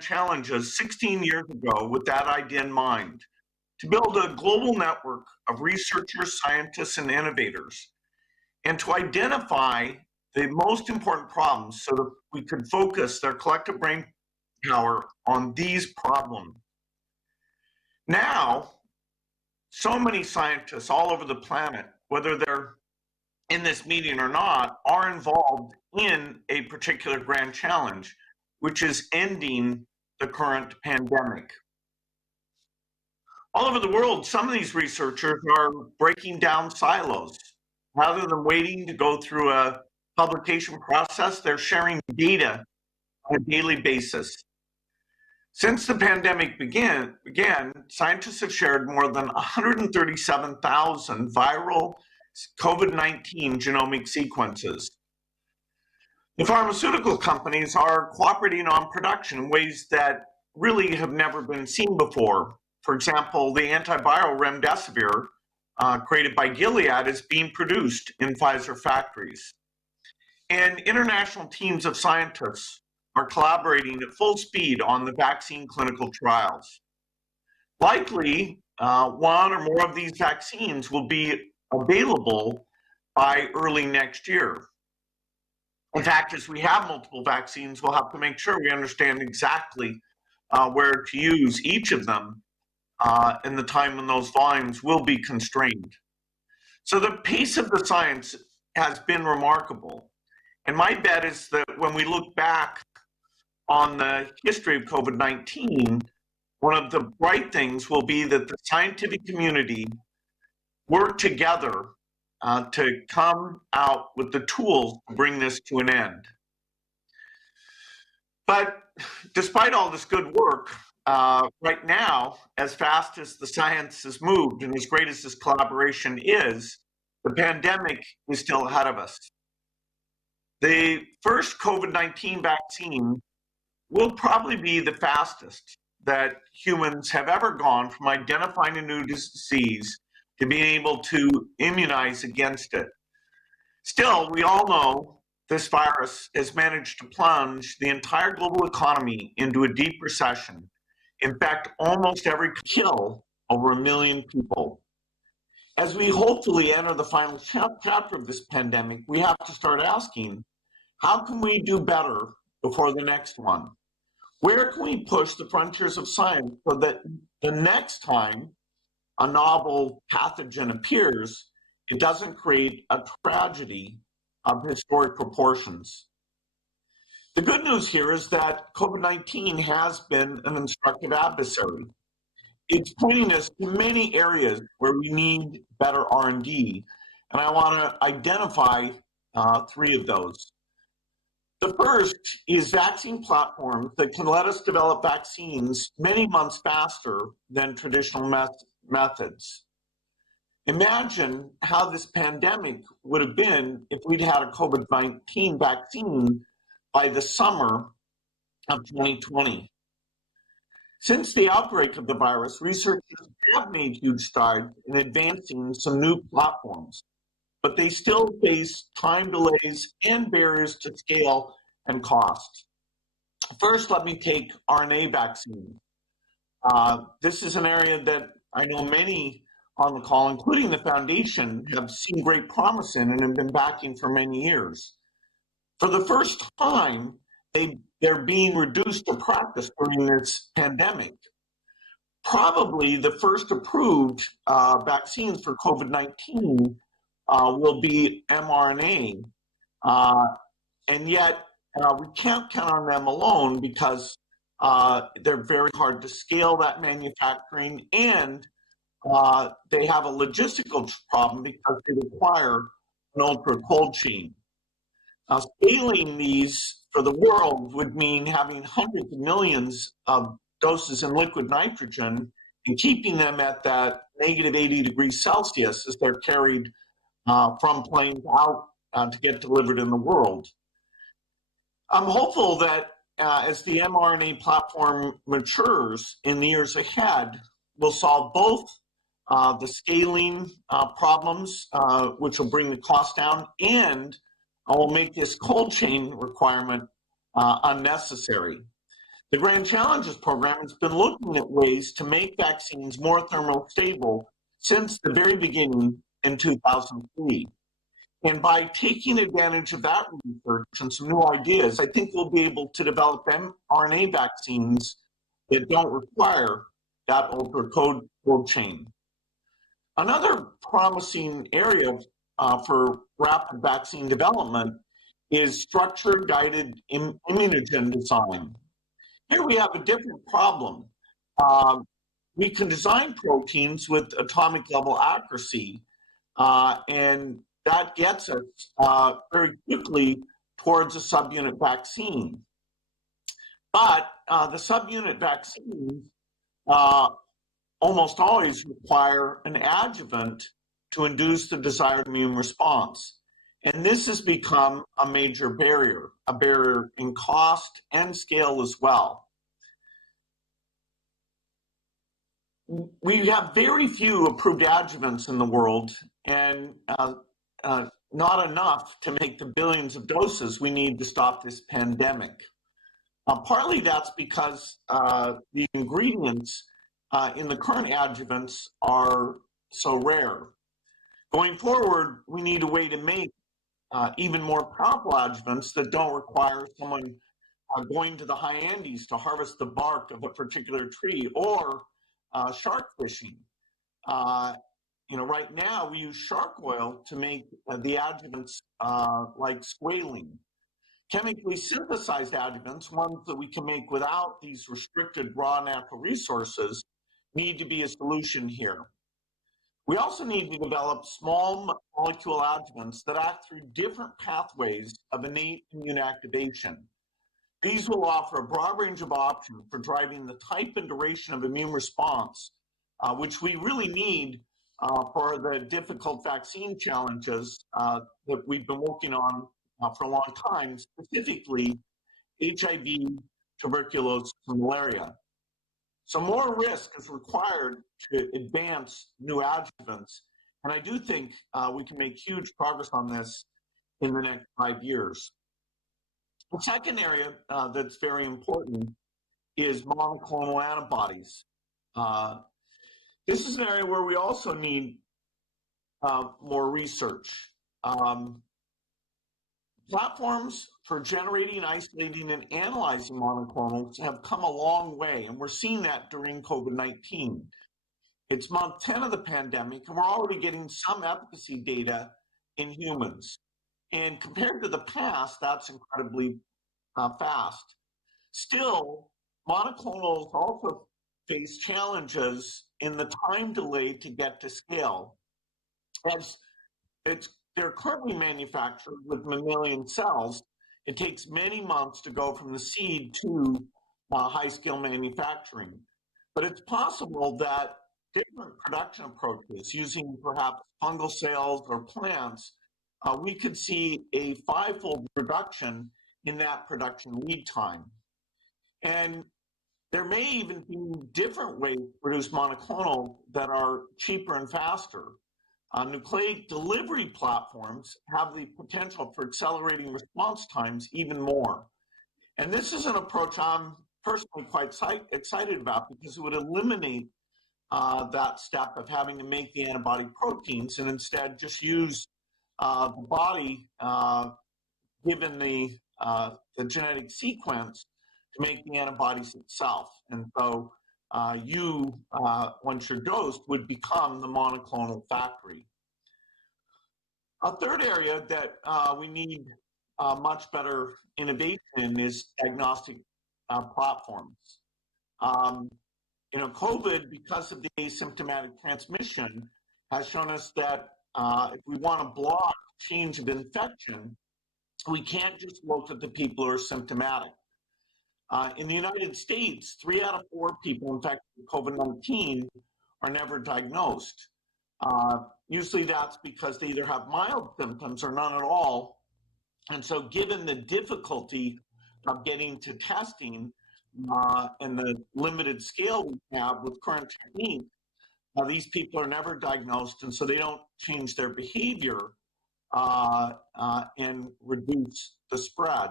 challenges 16 years ago with that idea in mind, to build a global network of researchers, scientists, and innovators, and to identify the most important problems so that we could focus their collective brain power on these problems. Now, so many scientists all over the planet, whether they're in this meeting or not, are involved in a particular grand challenge, which is ending the current pandemic. All over the world, some of these researchers are breaking down silos. Rather than waiting to go through a publication process, they're sharing data on a daily basis. Since the pandemic began, scientists have shared more than 137,000 viral COVID-19 genomic sequences. The pharmaceutical companies are cooperating on production in ways that really have never been seen before. For example, the antiviral remdesivir created by Gilead is being produced in Pfizer factories. And international teams of scientists are collaborating at full speed on the vaccine clinical trials. Likely, one or more of these vaccines will be available by early next year. In fact, as we have multiple vaccines, we'll have to make sure we understand exactly where to use each of them in the time when those volumes will be constrained. So the pace of the science has been remarkable. And my bet is that when we look back on the history of COVID-19, one of the bright things will be that the scientific community worked together to come out with the tools to bring this to an end. But despite all this good work, right now, as fast as the science has moved and as great as this collaboration is, the pandemic is still ahead of us. The first COVID-19 vaccine will probably be the fastest that humans have ever gone from identifying a new disease to being able to immunize against it. Still, we all know this virus has managed to plunge the entire global economy into a deep recession. In fact, almost every kill over 1 million people. As we hopefully enter the final chapter of this pandemic, we have to start asking, how can we do better before the next one? Where can we push the frontiers of science so that the next time a novel pathogen appears, it doesn't create a tragedy of historic proportions? The good news here is that COVID-19 has been an instructive adversary. It's pointing us to many areas where we need better R&D, and I want to identify 3 of those. The first is vaccine platforms that can let us develop vaccines many months faster than traditional methods. Imagine how this pandemic would have been if we'd had a COVID-19 vaccine by the summer of 2020. Since the outbreak of the virus, researchers have made huge strides in advancing some new platforms, but they still face time delays and barriers to scale and cost. First, let me take RNA vaccine. This is an area that I know many on the call, including the foundation, have seen great promise in and have been backing for many years. For the first time, they're being reduced to practice during this pandemic. Probably the first approved vaccines for COVID-19 will be mRNA, and yet we can't count on them alone because they're very hard to scale that manufacturing, and they have a logistical problem because they require an ultra cold chain. Now, scaling these for the world would mean having hundreds of millions of doses in liquid nitrogen and keeping them at that negative 80 degrees Celsius as they're carried from planes out to get delivered in the world. I'm hopeful that as the mRNA platform matures in the years ahead, we'll solve both the scaling problems, which will bring the cost down, and will make this cold chain requirement unnecessary. The Grand Challenges program has been looking at ways to make vaccines more thermostable since the very beginning in 2003. And by taking advantage of that research and some new ideas, I think we'll be able to develop mRNA vaccines that don't require that ultra cold chain. Another promising area for rapid vaccine development is structure guided immunogen design. Here we have a different problem. We can design proteins with atomic level accuracy, and that gets us very quickly towards a subunit vaccine. But the subunit vaccines almost always require an adjuvant to induce the desired immune response. And this has become a major barrier, a barrier in cost and scale as well. We have very few approved adjuvants in the world, and not enough to make the billions of doses we need to stop this pandemic. Partly that's because the ingredients in the current adjuvants are so rare. Going forward, we need a way to make even more powerful adjuvants that don't require someone going to the high Andes to harvest the bark of a particular tree, or shark fishing. Right now we use shark oil to make the adjuvants like squalene. Chemically synthesized adjuvants, ones that we can make without these restricted raw natural resources, need to be a solution here. We also need to develop small molecule adjuvants that act through different pathways of innate immune activation. These will offer a broad range of options for driving the type and duration of immune response, which we really need for the difficult vaccine challenges that we've been working on for a long time, specifically HIV, tuberculosis, and malaria. So more risk is required to advance new adjuvants, and I do think we can make huge progress on this in the next 5 years. The second area that's very important is monoclonal antibodies. This is an area where we also need more research. Platforms for generating, isolating, and analyzing monoclonals have come a long way, and we're seeing that during COVID-19. It's month 10 of the pandemic, and we're already getting some efficacy data in humans. And compared to the past, that's incredibly fast. Still, monoclonals also face challenges in the time delay to get to scale, as they're currently manufactured with mammalian cells. It takes many months to go from the seed to high-scale manufacturing. But it's possible that different production approaches, using perhaps fungal cells or plants, we could see a 5-fold reduction in that production lead time. And there may even be different ways to produce monoclonal that are cheaper and faster. Nucleic delivery platforms have the potential for accelerating response times even more. And this is an approach I'm personally quite excited about, because it would eliminate that step of having to make the antibody proteins and instead just use the body, given the genetic sequence, to make the antibodies itself. And so you, once you're dosed, would become the monoclonal factory. A third area that we need much better innovation in is diagnostic platforms. COVID, because of the asymptomatic transmission, has shown us that if we want to block change of infection, we can't just look at the people who are symptomatic. In the United States, 3 out of 4 people infected with COVID-19 are never diagnosed. Usually that's because they either have mild symptoms or none at all. And so given the difficulty of getting to testing and the limited scale we have with current techniques, these people are never diagnosed, and so they don't change their behavior and reduce the spread.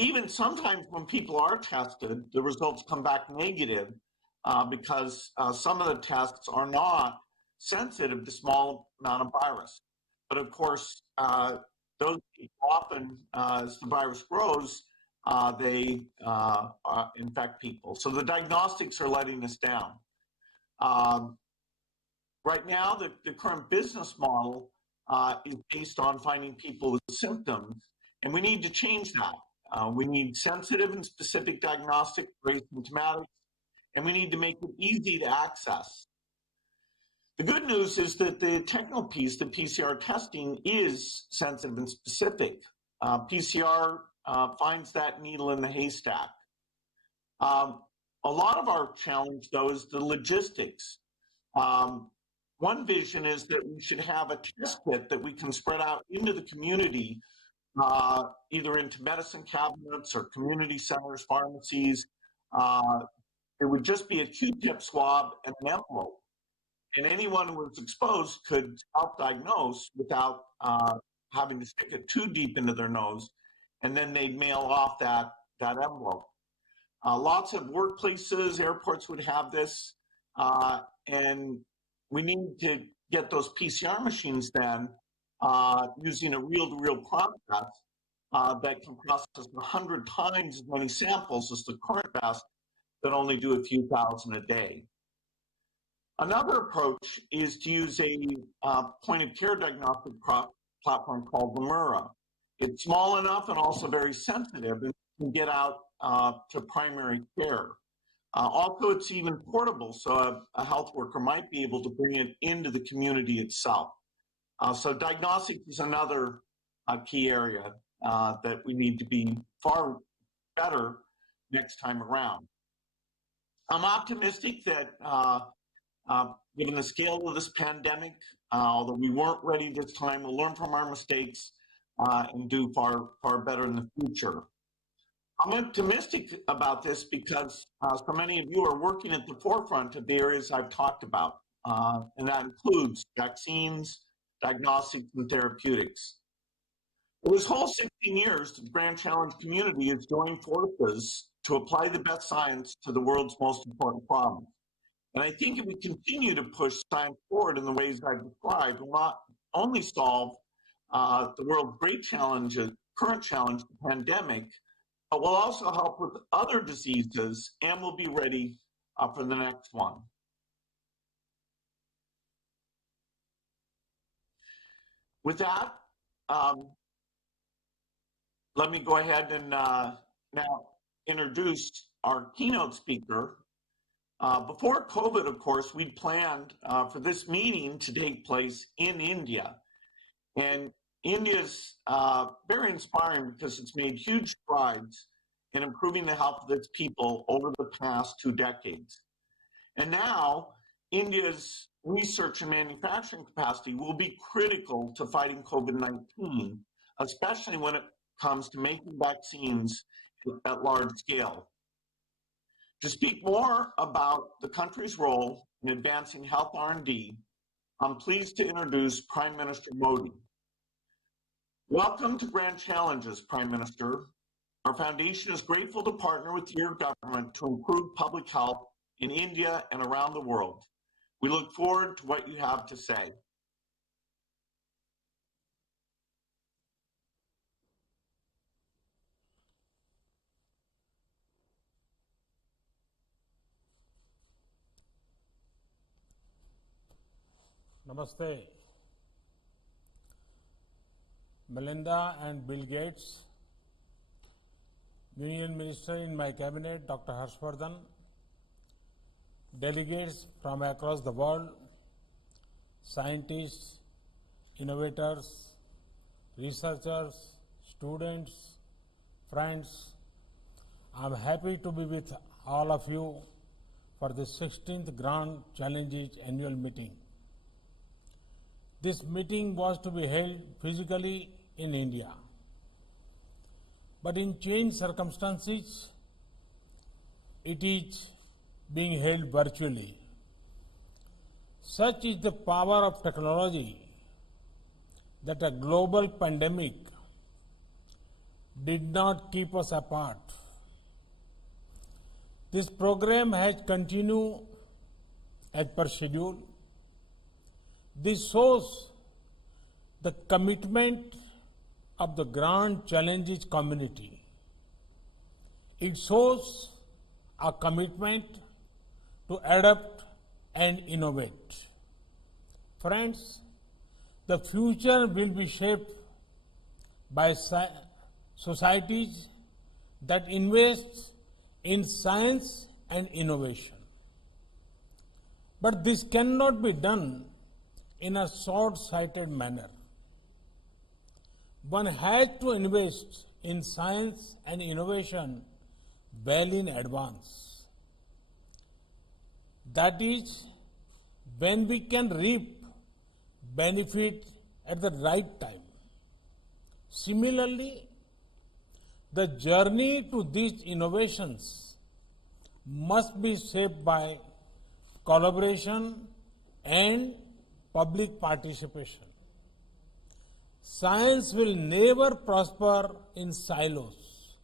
Even sometimes when people are tested, the results come back negative because some of the tests are not sensitive to small amount of virus. But of course, those people often, as the virus grows, they infect people. So the diagnostics are letting us down. Right now, the current business model is based on finding people with symptoms, and we need to change that. We need sensitive and specific diagnostic for asymptomatics, and we need to make it easy to access. The good news is that the technical piece, the PCR testing, is sensitive and specific. PCR finds that needle in the haystack. A lot of our challenge, though, is the logistics. One vision is that we should have a test kit that we can spread out into the community, either into medicine cabinets or community centers, pharmacies. It would just be a Q-tip swab and an envelope. And anyone who was exposed could self-diagnose without having to stick it too deep into their nose, and then they'd mail off that envelope. Lots of workplaces, airports would have this, and we need to get those PCR machines then using a reel-to-reel process that can process 100 times as many samples as the current best that only do a few thousand a day. Another approach is to use a point-of-care diagnostic platform called Lemura. It's small enough and also very sensitive and can get out to primary care. Also, it's even portable, so a health worker might be able to bring it into the community itself. So diagnostics is another key area that we need to be far better next time around. I'm optimistic that given the scale of this pandemic, although we weren't ready this time, we'll learn from our mistakes and do far better in the future. I'm optimistic about this because so many of you are working at the forefront of the areas I've talked about, and that includes vaccines, diagnostics, and therapeutics. For this whole 16 years, the Grand Challenge community has joined forces to apply the best science to the world's most important problems. And I think if we continue to push science forward in the ways I've described, we'll not only solve the world's great challenges, current challenge, the pandemic, but we'll also help with other diseases, and we'll be ready for the next one. With that, let me go ahead and now introduce our keynote speaker. Before COVID, of course, we'd planned for this meeting to take place in India. And India's very inspiring because it's made huge strides in improving the health of its people over the past 2 decades. And now, India's research and manufacturing capacity will be critical to fighting COVID-19, especially when it comes to making vaccines at large scale. To speak more about the country's role in advancing health R&D, I'm pleased to introduce Prime Minister Modi. Welcome to Grand Challenges, Prime Minister. Our foundation is grateful to partner with your government to improve public health in India and around the world. We look forward to what you have to say. Namaste. Melinda and Bill Gates, Union Minister in my cabinet, Dr. Harshvardhan, delegates from across the world, scientists, innovators, researchers, students, friends, I'm happy to be with all of you for the 16th Grand Challenges annual meeting. This meeting was to be held physically in India, but in changed circumstances, it is being held virtually. Such is the power of technology that a global pandemic did not keep us apart. This program has continued as per schedule. This shows the commitment of the Grand Challenges community. It shows a commitment to adapt and innovate. Friends, the future will be shaped by societies that invest in science and innovation. But this cannot be done in a short-sighted manner. One has to invest in science and innovation well in advance. That is, when we can reap benefit at the right time. Similarly, the journey to these innovations must be shaped by collaboration and public participation. Science will never prosper in silos.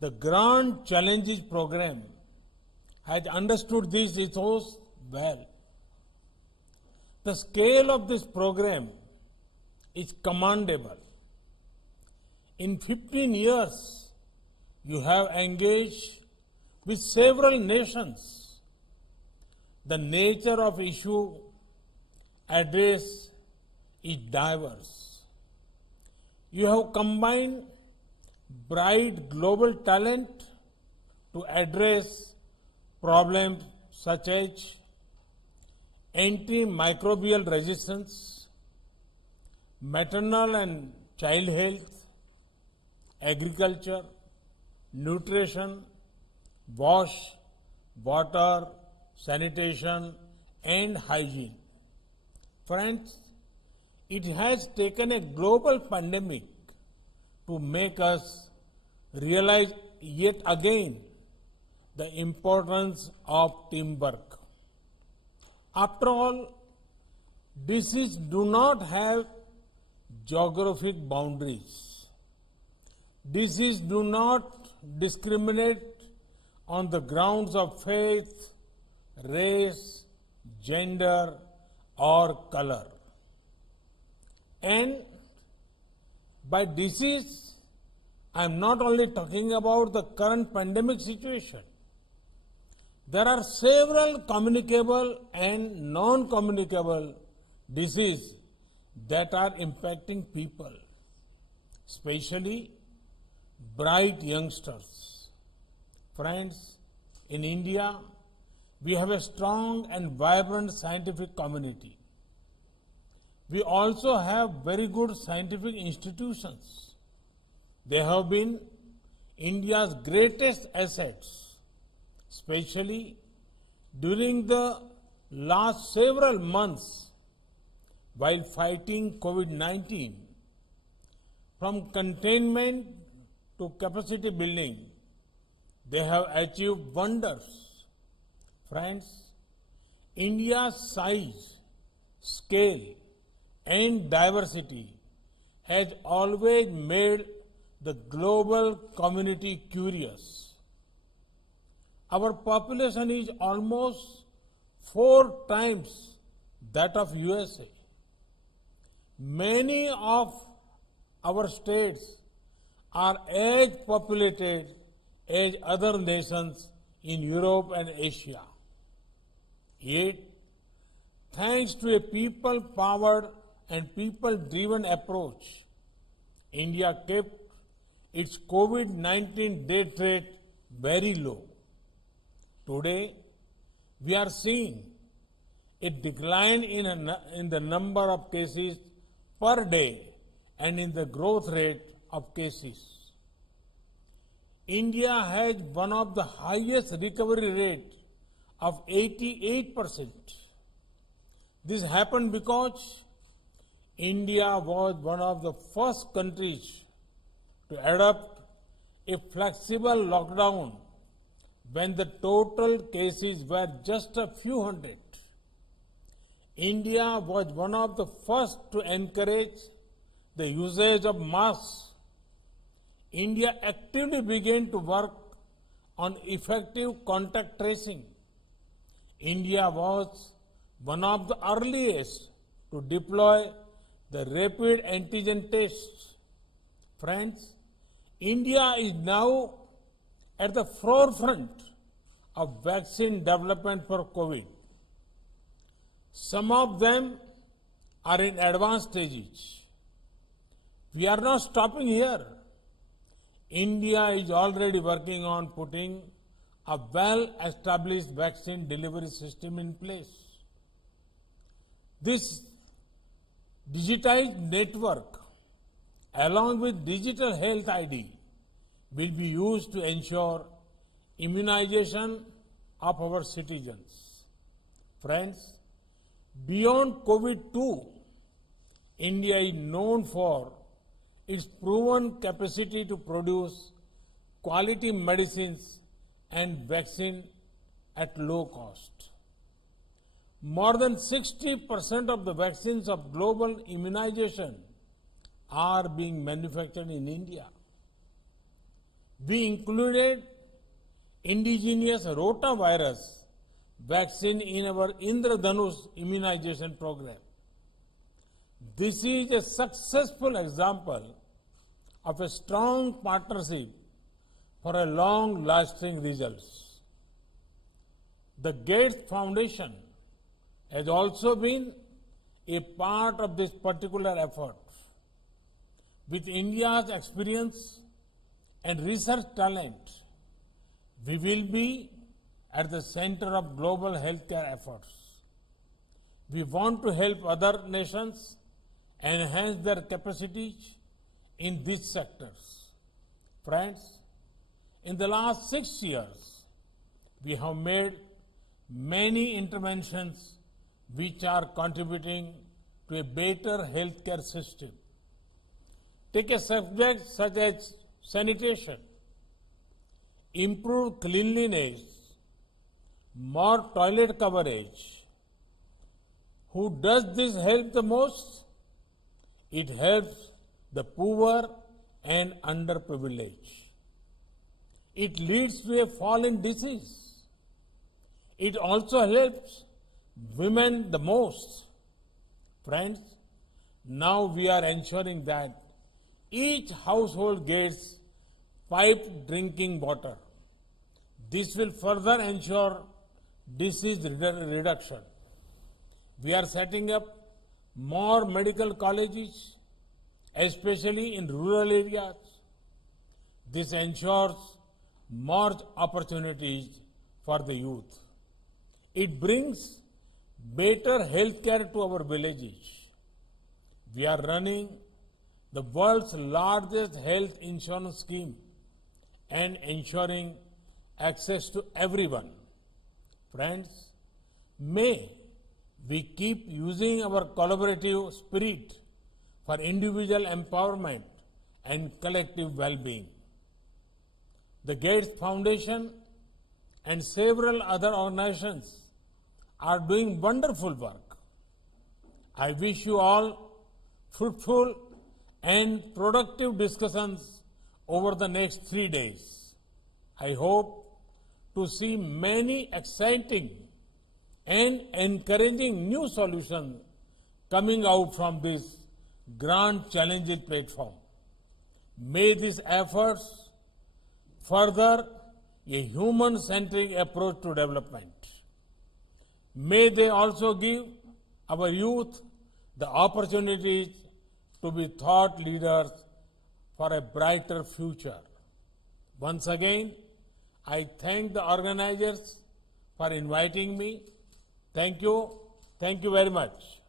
The Grand Challenges program has understood these ethos well. The scale of this program is commendable. In 15 years, you have engaged with several nations. The nature of issue addressed is diverse. You have combined bright global talent to address problems such as antimicrobial resistance, maternal and child health, agriculture, nutrition, wash, water, sanitation, and hygiene. Friends, it has taken a global pandemic to make us realize yet again the importance of teamwork. After all, diseases do not have geographic boundaries. Diseases do not discriminate on the grounds of faith, race, gender, or color. And by disease, I am not only talking about the current pandemic situation. There are several communicable and non-communicable diseases that are impacting people, especially bright youngsters. Friends, in India, we have a strong and vibrant scientific community. We also have very good scientific institutions. They have been India's greatest assets, especially during the last several months while fighting COVID-19. From containment to capacity building, they have achieved wonders. Friends, India's size, scale, and diversity has always made the global community curious. Our population is almost 4 times that of USA. Many of our states are as populated as other nations in Europe and Asia. Yet, thanks to a people-powered and people-driven approach, India kept its COVID-19 death rate very low. Today, we are seeing a decline in the number of cases per day and in the growth rate of cases. India has one of the highest recovery rate of 88%. This happened because India was one of the first countries to adopt a flexible lockdown when the total cases were just a few hundred. India was one of the first to encourage the usage of masks India actively began to work on effective contact tracing. India was one of the earliest to deploy the rapid antigen tests. Friends, India is now at the forefront of vaccine development for COVID. Some of them are in advanced stages. We are not stopping here. India is already working on putting a well-established vaccine delivery system in place. This digitized network, along with digital health ID, will be used to ensure immunization of our citizens. Friends, beyond COVID-2, India is known for its proven capacity to produce quality medicines and vaccine at low cost. More than 60% of the vaccines of global immunization are being manufactured in India. We included indigenous rotavirus vaccine in our Indradhanush immunization program. This is a successful example of a strong partnership for a long-lasting results. The Gates Foundation has also been a part of this particular effort. With India's experience and research talent, we will be at the center of global healthcare efforts. We want to help other nations enhance their capacities in these sectors. Friends, in the last 6 years, we have made many interventions which are contributing to a better healthcare system. Take a subject such as sanitation, improved cleanliness, more toilet coverage. Who does this help the most? It helps the poor and underprivileged. It leads to a fall in disease. It also helps women the most. Friends, now we are ensuring that each household gets piped drinking water. This will further ensure disease reduction. We are setting up more medical colleges, especially in rural areas. This ensures more opportunities for the youth. It brings better healthcare to our villages. We are running the world's largest health insurance scheme and ensuring access to everyone. Friends, may we keep using our collaborative spirit for individual empowerment and collective well-being. The Gates Foundation and several other organizations are doing wonderful work. I wish you all fruitful and productive discussions over the next 3 days. I hope to see many exciting and encouraging new solutions coming out from this grand challenging platform. May these efforts further a human-centric approach to development. May they also give our youth the opportunities to be thought leaders for a brighter future. Once again, I thank the organizers for inviting me. Thank you. Thank you very much.